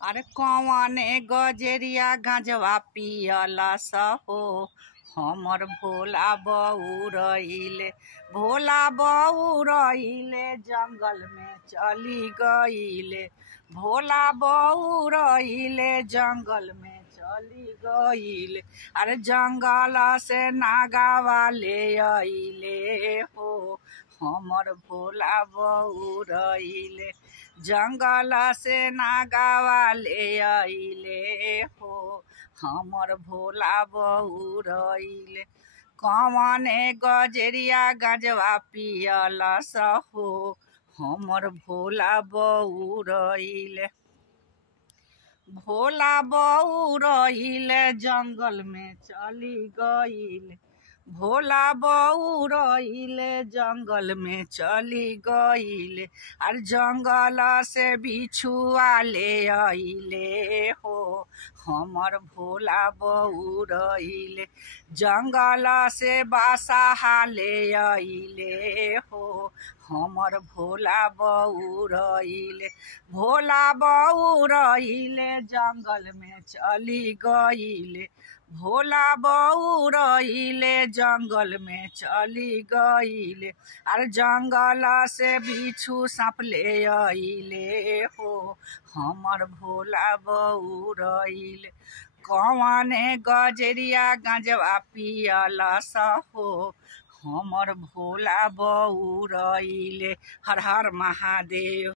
अरे कौने गजेरिया गांजवा पियलस हो हमर भोला बउरइले। भोला बउरइले जंगल में चली गइले। भोला बउरइले जंगल में चली गइले। अरे जंगल से नागावा ले अइले हो हमर भोला बउरइले। जंगल से नागावा ले अइले हो हमर भोला बउरइले। कौने गजेरिया गजवा पियलस हो हमर भोला बउरइले। भोला बउरइले जंगल में चली गइले। भोला बउरइले जंगल में चली गइले। अरे जंगल से बिछुआ ले अइले हो हमर भोला बउरइले। जंगल से बासाहा ले अइले हो हमर भोला बउरइले। भोला बउरइले जंगल में चली गइले। भोला बउरइले जंगल में चली गइले। अरे जंगल से बिच्छू साँप ले अइले हो हमर भोला बउरइले। कौने गजेरिया गांजवा पियलस हो हमर भोला बउरइले। हर हर महादेव।